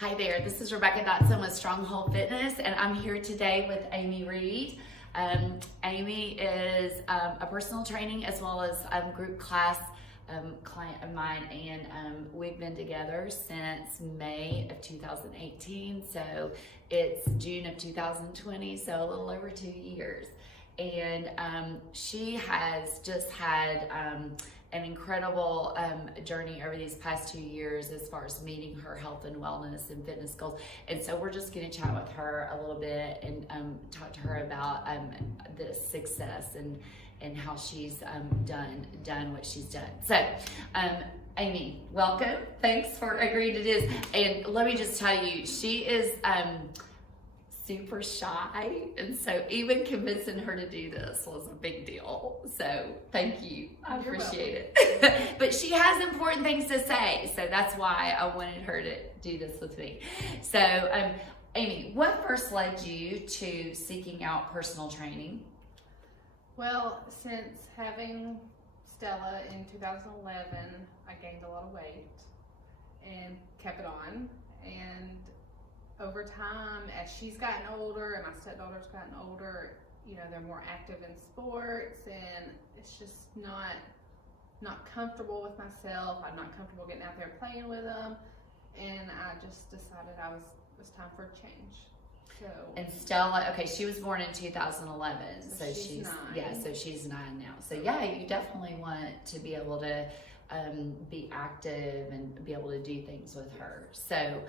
Hi there, this is Rebecca Dotson with Stronghold Fitness, and I'm here today with Amy Reed. Amy is a personal training as well as group class client of mine, and we've been together since May of 2018, so it's June of 2020, so a little over 2 years. And she has just had an incredible journey over these past 2 years as far as meeting her health and wellness and fitness goals. And so we're just going to chat with her a little bit and talk to her about the success and how she's done what she's done. So, Amy, welcome. Thanks for agreeing to this. And let me just tell you, she is super shy, and so even convincing her to do this was a big deal. So thank you, I appreciate it. But she has important things to say, so that's why I wanted her to do this with me. So Amy, what first led you to seeking out personal training? Well, since having Stella in 2011, I gained a lot of weight and kept it on, and over time, as she's gotten older and my stepdaughter's gotten older, you know, they're more active in sports, and it's just not comfortable with myself. I'm not comfortable getting out there playing with them, and I just decided it was time for a change. So, and Stella, okay, she was born in 2011, so she's 9. Yeah, so she's 9 now. So yeah, you definitely want to be able to be active and be able to do things with her. So,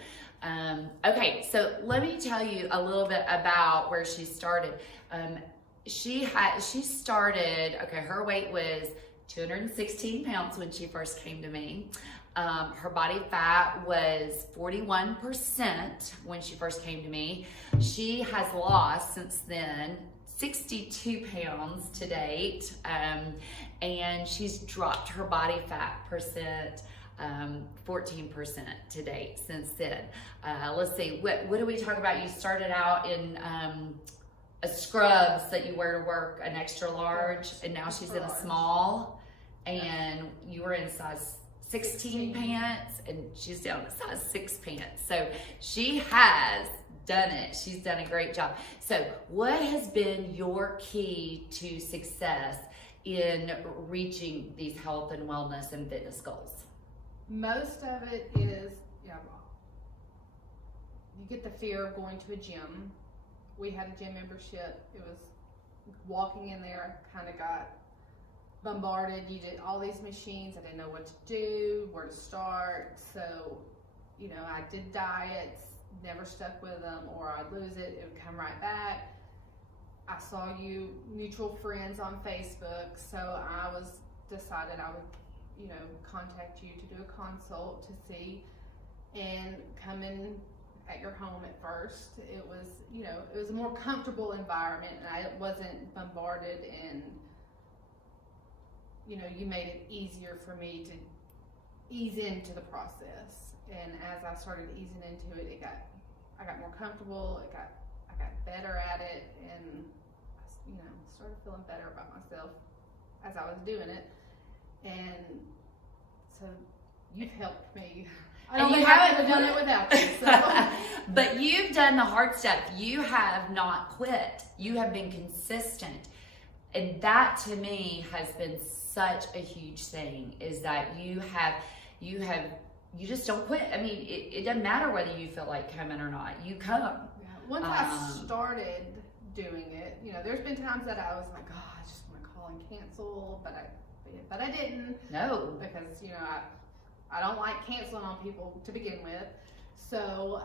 okay, so let me tell you a little bit about where she started. She started, okay, her weight was 216 pounds when she first came to me. Her body fat was 41% when she first came to me. She has lost since then 62 pounds to date, and she's dropped her body fat percent 14% to date since then. Let's see, what do we talk about? You started out in a scrubs that you wear to work, an extra large, and now she's in a small, and you were in size 16 pants, and she's down to size 6 pants. So she has done it. She's done a great job. So what has been your key to success in reaching these health and wellness and fitness goals? most of it is, you get the fear of going to a gym. We had a gym membership. It was walking in there, kind of got bombarded. You did all these machines. I didn't know what to do, where to start. So, I did diets, never stuck with them, or I'd lose it, it would come right back. I saw you mutual friends on Facebook, so I decided I would, contact you to do a consult to see, and come in at your home at first. It was, it was a more comfortable environment, and I wasn't bombarded, and you made it easier for me to ease into the process. And as I started easing into it, I got more comfortable. I got better at it, and started feeling better about myself as I was doing it. And so you've helped me. I don't think I could have done it without you. So. But you've done the hard stuff. You have not quit. You have been consistent. And that to me has been such a huge thing, is that you just don't quit. I mean, it doesn't matter whether you feel like coming or not. You come. Yeah. Once I started doing it, there's been times that I was like, oh, I just want to call and cancel, but I didn't. No. Because, I don't like canceling on people to begin with. So,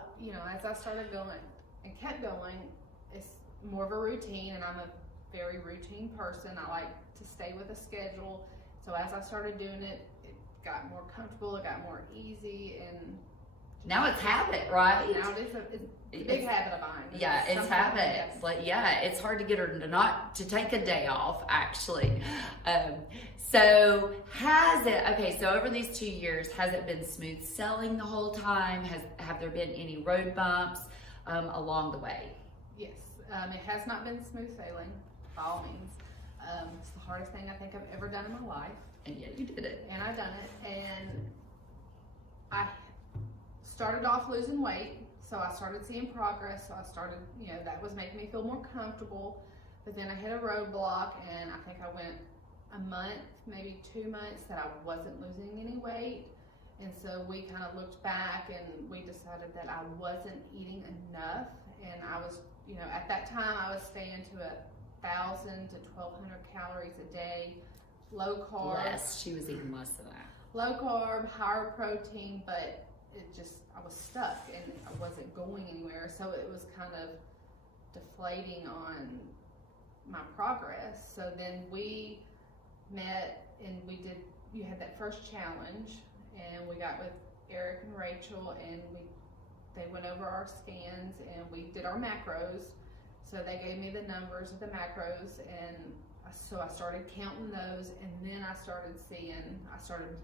as I started going and kept going, it's more of a routine, and I'm a very routine person. I like to stay with a schedule. So as I started doing it, it got more comfortable, it got more easy, and now it's habit, right? Now it's a big habit of mine. Yeah, it's habit. It's like, it's hard to get her to take a day off, actually. So so over these 2 years, has it been smooth sailing the whole time? Have there been any road bumps along the way? Yes, it has not been smooth sailing, by all means. It's the hardest thing I think I've ever done in my life. And yet you did it. And I've done it, and I started off losing weight, so I started seeing progress. So I started, that was making me feel more comfortable. But then I hit a roadblock, and I think I went a month, maybe 2 months, that I wasn't losing any weight. And so we kind of looked back, and we decided that I wasn't eating enough. And I was, at that time I was staying to 1,000 to 1,200 calories a day, low carb. Less, she was eating less than that. Low carb, higher protein, but I was stuck and I wasn't going anywhere. So it was kind of deflating on my progress. So then we met, and you had that first challenge, and we got with Eric and Rachel, and they went over our scans, and we did our macros. So they gave me the numbers of the macros, and so I started counting those, and then I started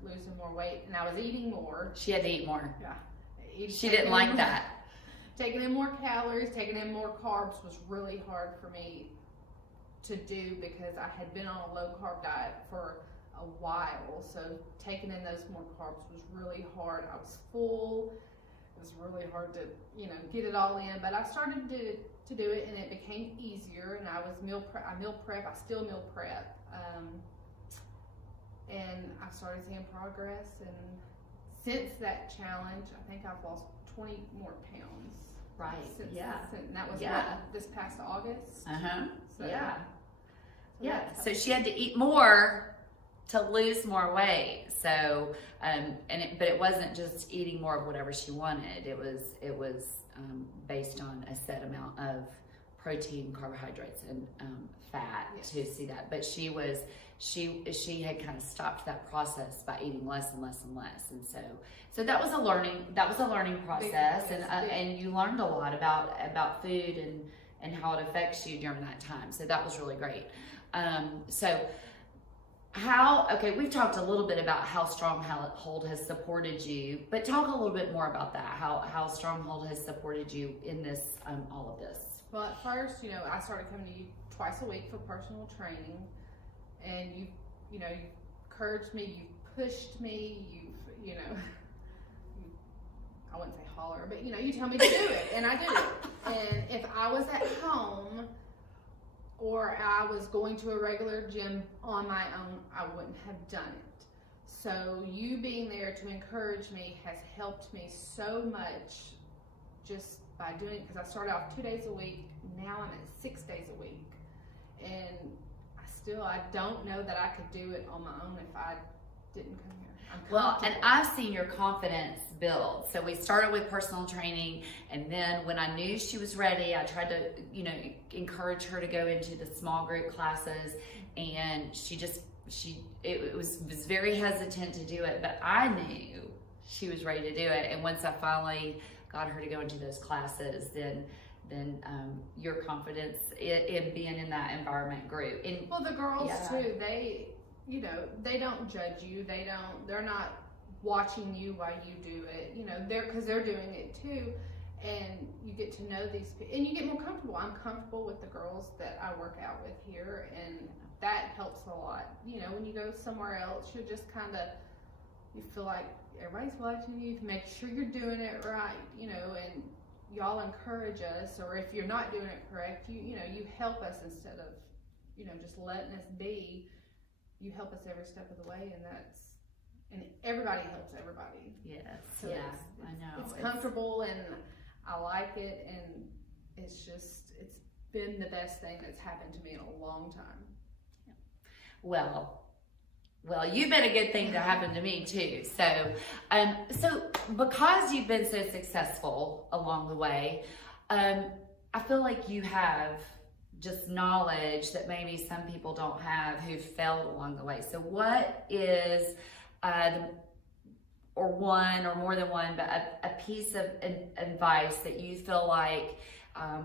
losing more weight, and I was eating more. She had to eat more. Yeah. She didn't like that. Taking in more calories, taking in more carbs was really hard for me to do, because I had been on a low carb diet for a while. So taking in those more carbs was really hard. I was full. It was really hard to, get it all in, but I started to do it, and it became easier. And I meal prep. I still meal prep. And I started seeing progress. And since that challenge, I think I've lost 20 more pounds. Right. And that was this past August. So, So she had to eat more to lose more weight. So, but it wasn't just eating more of whatever she wanted. It was based on a set amount of protein, carbohydrates, and fat to see that. But she had kind of stopped that process by eating less and less and less, and so that was a learning process, and you learned a lot about food and how it affects you during that time. So that was really great. We've talked a little bit about how Stronghold has supported you, but talk a little bit more about that, how Stronghold has supported you in this, all of this. Well, at first, I started coming to you twice a week for personal training, and you encouraged me, you pushed me, I wouldn't say holler, but you tell me to do it, and I do it. And if I was at home, or I was going to a regular gym on my own, I wouldn't have done it. So you being there to encourage me has helped me so much, just by doing it, because I started off 2 days a week, now I'm at 6 days a week. And I don't know that I could do it on my own if I didn't come here. Well, and I've seen your confidence build. So we started with personal training, and then when I knew she was ready, I tried to, encourage her to go into the small group classes, and it was very hesitant to do it, but I knew she was ready to do it. And once I finally got her to go into those classes, then your confidence in being in that environment grew. Well, the girls too, they don't judge you. They're not watching you while you do it. Because they're doing it too, and you get to know these people, and you get more comfortable. I'm comfortable with the girls that I work out with here, and that helps a lot. When you go somewhere else, you're just you feel like everybody's watching you to make sure you're doing it right. And y'all encourage us, or if you're not doing it correct, you help us instead of just letting us be. You help us every step of the way, and everybody helps everybody. Yes, so I know. It's comfortable, and I like it, and it's been the best thing that's happened to me in a long time. Well, you've been a good thing to happen to me too. So because you've been so successful along the way, I feel like you have just knowledge that maybe some people don't have who've failed along the way. So what is or one or more than one, but a piece of advice that you feel like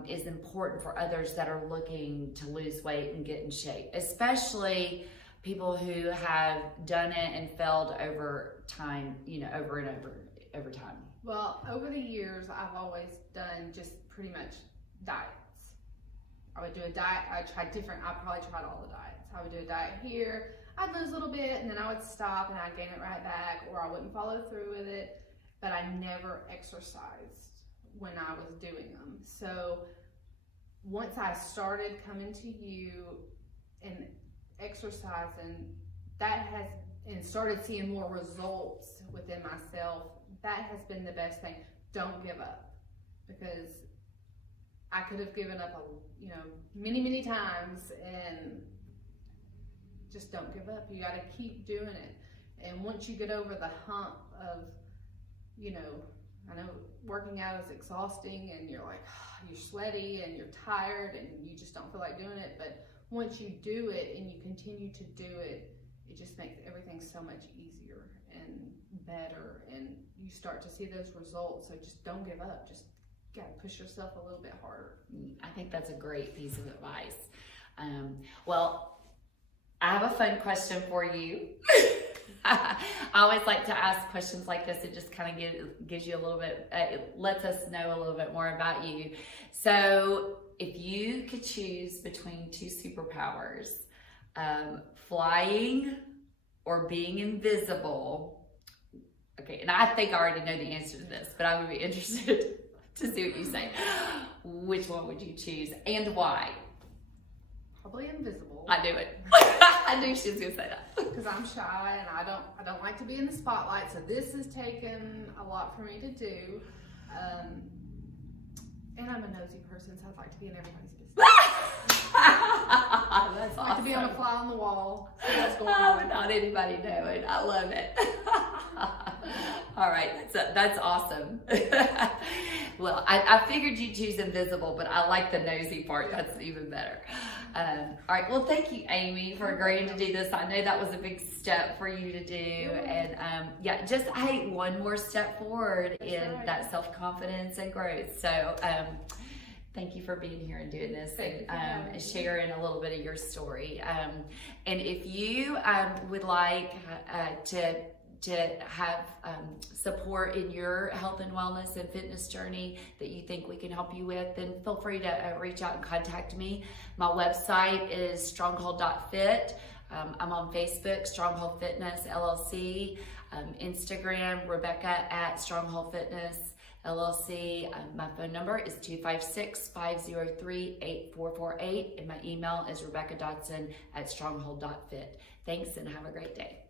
is important for others that are looking to lose weight and get in shape, especially people who have done it and failed over time, over and over time? Well, over the years, I've always done just pretty much diets. I would do a diet. I probably tried all the diets. I would do a diet here. I'd lose a little bit, and then I would stop, and I'd gain it right back, or I wouldn't follow through with it. but I never exercised when I was doing them. So once I started coming to you and exercising, and started seeing more results within myself, that has been the best thing. Don't give up, because I could have given up, many times, and just don't give up. You got to keep doing it. And once you get over the hump of, I know working out is exhausting, and you're like, you're sweaty and you're tired and you just don't feel like doing it. But once you do it and you continue to do it, it just makes everything so much easier and better, and you start to see those results. So just don't give up. Just gotta push yourself a little bit harder. I think that's a great piece of advice. Well, I have a fun question for you. I always like to ask questions like this. It just kind of gives you a little bit, it lets us know a little bit more about you. So if you could choose between two superpowers, flying or being invisible, okay, and I think I already know the answer to this, but I would be interested to see what you say. Which one would you choose and why? Probably invisible. I knew it. I knew she was gonna say that. Because I'm shy and I don't like to be in the spotlight, so this has taken a lot for me to do. And I'm a nosy person, so I'd like to be in everybody's business. That's awesome. I like to be on a fly on the wall. See what's going on. Without anybody knowing. I love it. All right, that's awesome. Well, I figured you'd choose invisible, but I like the nosy part. That's even better. All right, well, thank you, Amy, for agreeing to do this. I know that was a big step for you to do. And just one more step forward in that self-confidence and growth. So thank you for being here and doing this and sharing a little bit of your story. And if you would like to have support in your health and wellness and fitness journey that you think we can help you with, then feel free to reach out and contact me. My website is stronghold.fit. I'm on Facebook, Stronghold Fitness LLC, Instagram, Rebecca at Stronghold Fitness LLC. My phone number is 256-503-8448, and my email is rebecca.dodson@stronghold.fit. Thanks and have a great day.